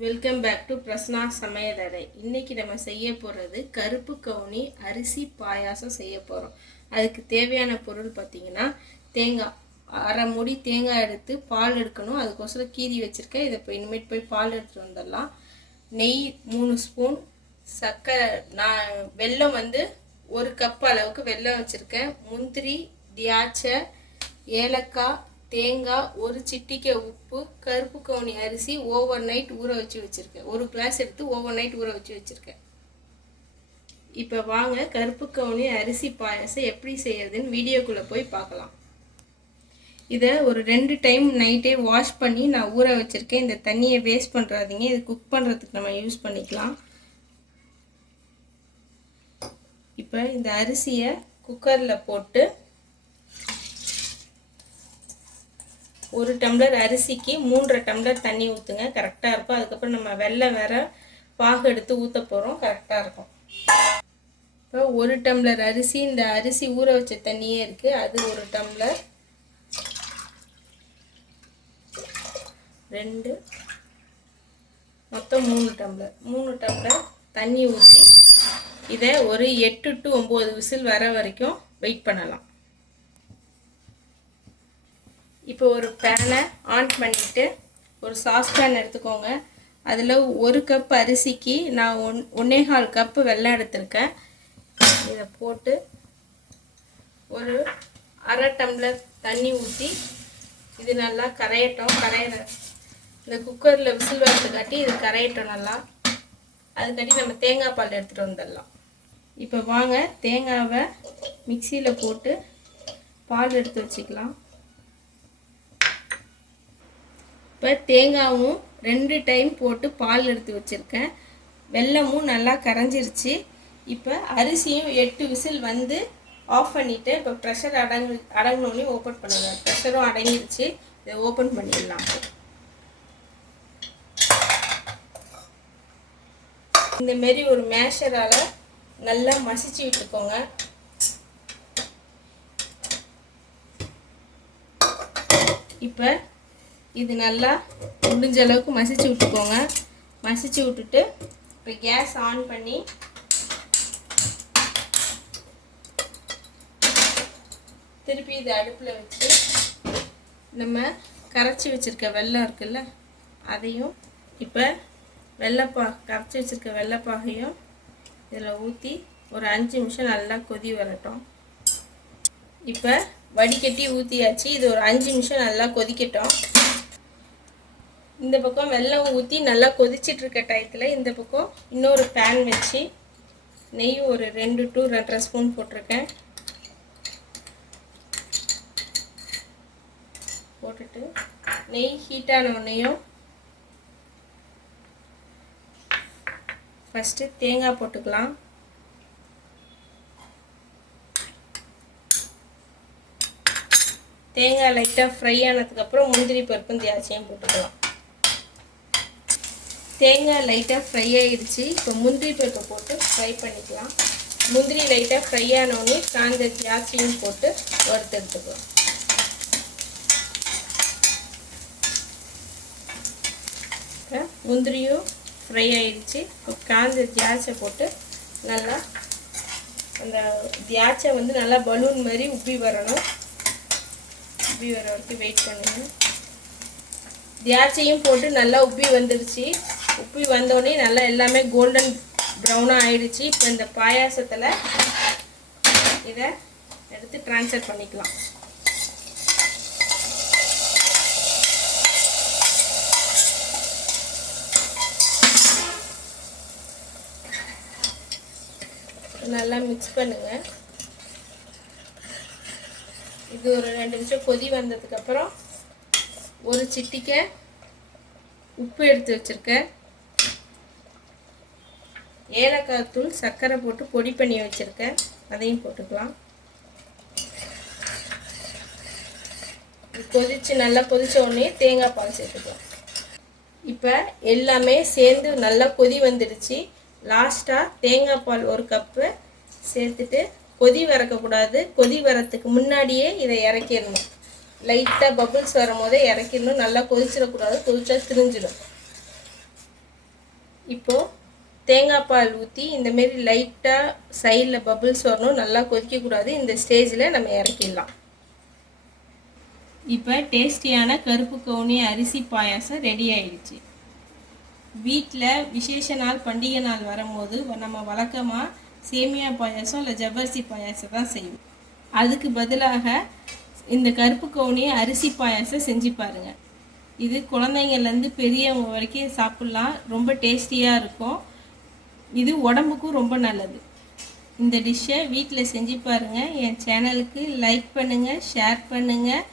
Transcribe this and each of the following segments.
Welcome back to Prasna சமையலறை இன்றைக்கி நம்ம செய்ய போகிறது கருப்பு கவுனி அரிசி பாயாசம் செய்ய போகிறோம் அதுக்கு தேவையான பொருள் பார்த்திங்கன்னா தேங்காய் அரை மூடி தேங்காய் எடுத்து பால் எடுக்கணும். அதுக்கோசரம் கீரி வச்சுருக்கேன். இதை இப்போ இனிமேட் போய் பால் எடுத்துகிட்டு வந்துடலாம். நெய் மூணு ஸ்பூன். சர்க்கரை நான் வெல்லம் வந்து ஒரு கப் அளவுக்கு வெல்லம் வச்சுருக்கேன். முந்திரி தியாச்சை ஏலக்காய் தேங்காய் ஒரு சிட்டிக்கை உப்பு கருப்பு கவுனி அரிசி ஓவர் நைட் ஊற வச்சு வச்சுருக்கேன். ஒரு கிளாஸ் எடுத்து ஓவர் நைட் ஊற வச்சு வச்சுருக்கேன். இப்போ வாங்க கருப்பு கவுனி அரிசி பாயாசம் எப்படி செய்யறதுன்னு வீடியோக்குள்ளே போய் பார்க்கலாம். இதை ஒரு ரெண்டு டைம் நைட்டே வாஷ் பண்ணி நான் ஊற வச்சுருக்கேன். இந்த தண்ணியை வேஸ்ட் பண்ணுறாதீங்க இது குக் பண்ணுறதுக்கு நம்ம யூஸ் பண்ணிக்கலாம். இப்போ இந்த அரிசியை குக்கரில் போட்டு ஒரு டம்ளர் அரிசிக்கு மூன்றரை டம்ளர் தண்ணி ஊற்றுங்க கரெக்டாக இருக்கும். அதுக்கப்புறம் நம்ம வெள்ளை வேற பாகு எடுத்து ஊற்ற போகிறோம் கரெக்டாக இருக்கும். இப்போ ஒரு டம்ளர் அரிசி இந்த அரிசி ஊற வச்ச தண்ணியே இருக்குது அது ஒரு டம்ளர். ரெண்டு. மொத்தம் மூணு டம்ளர். மூணு டம்ளர் தண்ணி ஊற்றி இதை ஒரு எட்டு டு ஒம்பது விசில் வர வரைக்கும் வெயிட் பண்ணலாம். இப்போ ஒரு பேனை ஆன் பண்ணிவிட்டு ஒரு சாஸ்பேன் எடுத்துக்கோங்க. அதில் ஒரு கப் அரிசிக்கு நான் ஒன் ஒன்னேகால் கப்பு வெள்ளம் எடுத்திருக்கேன். இதை போட்டு ஒரு அரை டம்ளர் தண்ணி ஊற்றி இது நல்லா கரையட்டும். கரையிற இந்த குக்கரில் விசில் வரதுக்காட்டி இது கரையட்டும் நல்லா. அதுக்காட்டி நம்ம தேங்காய் பால் எடுத்துகிட்டு வந்துடலாம். இப்போ வாங்க தேங்காவை மிக்சியில் போட்டு பால் எடுத்து வச்சுக்கலாம். இப்போ தேங்காவும் ரெண்டு டைம் போட்டு பால் எடுத்து வச்சுருக்கேன். வெல்லமும் நல்லா கரைஞ்சிருச்சு. இப்போ அரிசியும் எட்டு விசில் வந்து ஆஃப் பண்ணிவிட்டு இப்போ ப்ரெஷர் அடங்கு அடங்கினோடனே ஓப்பன் பண்ணுங்கள் ப்ரெஷரும் அடங்கிருச்சு. இதை ஓப்பன் பண்ணிடலாம். இந்த மாரி ஒரு மேஷரால் நல்லா மசிச்சு விட்டுக்கோங்க. இப்போ இது நல்லா முடிஞ்ச அளவுக்கு மசிச்சு விட்டுக்கோங்க. மசிச்சு விட்டுட்டு இப்போ கேஸ் ஆன் பண்ணி திருப்பி இது அடுப்பில் வச்சு நம்ம கரைச்சி வச்சுருக்க வெள்ளம் இருக்குல்ல அதையும் இப்போ வெள்ளைப்பா கரைச்சி வச்சுருக்க வெள்ளைப்பாகையும் இதில் ஊற்றி ஒரு அஞ்சு நிமிஷம் நல்லா கொதி வரட்டும். இப்போ வடிகட்டி ஊற்றியாச்சு இது ஒரு அஞ்சு நிமிஷம் நல்லா கொதிக்கட்டும். இந்த பக்கம் வெல்லம் ஊற்றி நல்லா கொதிச்சிட்டு இருக்க டயத்தில் இந்த பக்கம் இன்னொரு பேன் வச்சு நெய் ஒரு ரெண்டு டு ரெண்டரை ஸ்பூன் போட்டிருக்கேன். போட்டுட்டு நெய் ஹீட்டான உடனேயும் ஃபஸ்ட்டு தேங்காய் போட்டுக்கலாம். தேங்காய் லைட்டாக ஃப்ரை ஆனதுக்கப்புறம் முந்திரி பருப்பும் தியாச்சியும் போட்டுக்கலாம். தேங்காய் லைட்டாக ஃப்ரை ஆகிடுச்சு இப்போ முந்திரி பருப்பை போட்டு ஃப்ரை பண்ணிக்கலாம். முந்திரி லைட்டாக ஃப்ரை ஆனோடனே காஞ்ச தியாச்சியும் போட்டு வறுத்தெடுத்துக்கலாம் முந்திரியும் ஃப்ரை ஆகிடுச்சு இப்போ காஞ்ச தியாச்சை போட்டு நல்லா அந்த தியாச்சை வந்து நல்லா பலூன் மாதிரி உப்பி வரணும். உப்பி வர வரைக்கும் வெயிட் பண்ணுங்க. தியாச்சையும் போட்டு நல்லா உப்பி வந்துடுச்சு உப்பி வந்தோடனே நல்லா எல்லாமே கோல்டன் ப்ரௌனாக ஆயிடுச்சு. இப்போ இந்த பாயாசத்தில் இதை எடுத்து ட்ரான்ஸ்ஃபர் பண்ணிக்கலாம். நல்லா மிக்ஸ் பண்ணுங்கள் இது ஒரு ரெண்டு நிமிஷம் கொதி வந்ததுக்கப்புறம் ஒரு சிட்டிக்கை உப்பு எடுத்து வச்சுருக்கேன். ஏலக்காய் தூள் சர்க்கரை போட்டு பொடி பண்ணி வச்சுருக்கேன். அதையும் போட்டுக்கலாம். கொதித்து நல்லா கொதிச்ச உடனே தேங்காய் பால் சேர்த்துக்கலாம். இப்போ எல்லாமே சேர்ந்து நல்லா கொதி வந்துடுச்சு. லாஸ்ட்டாக தேங்காய் பால் ஒரு கப்பு சேர்த்துட்டு கொதி வரக்கக்கூடாது கொதி வரத்துக்கு முன்னாடியே இதை இறக்கிடணும். லைட்டாக பபுள்ஸ் வரும் போதே இறக்கிடணும். நல்லா கொதிச்சிடக்கூடாது. கொதிச்சா திரிஞ்சிடும். இப்போது தேங்காய் பால் ஊற்றி இந்தமாரி லைட்டாக சைடில் பபிள்ஸ் வரணும். நல்லா கொதிக்கக்கூடாது. இந்த ஸ்டேஜில் நம்ம இறக்கிடலாம். இப்போ டேஸ்டியான கருப்பு கவுனி அரிசி பாயாசம் ரெடி ஆயிடுச்சு. வீட்டில் விசேஷ நாள் பண்டிகை நாள் வரும்போது நம்ம வழக்கமாக சேமியா பாயாசம் இல்லை ஜவ்வரிசி பாயாசம் தான் செய்வோம். அதுக்கு பதிலாக இந்த கருப்பு கவுனி அரிசி பாயாசம் செஞ்சு பாருங்கள் இது குழந்தைங்கள்லேருந்து பெரியவங்க வரைக்கும் சாப்பிட்லாம். ரொம்ப டேஸ்டியாக இருக்கும். இது உடம்புக்கும் ரொம்ப நல்லது. இந்த டிஷ்ஷை வீட்டில் செஞ்சு பாருங்கள் என் சேனலுக்கு லைக் பண்ணுங்கள் ஷேர் பண்ணுங்கள்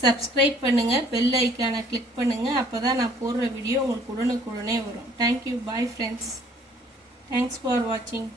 சப்ஸ்கிரைப் பண்ணுங்கள் பெல் ஐக்கானை கிளிக் பண்ணுங்கள் அப்போ தான் நான் போடுற வீடியோ உங்களுக்கு உடனுக்குடனே வரும். Thank you bye friends thanks for வாட்சிங்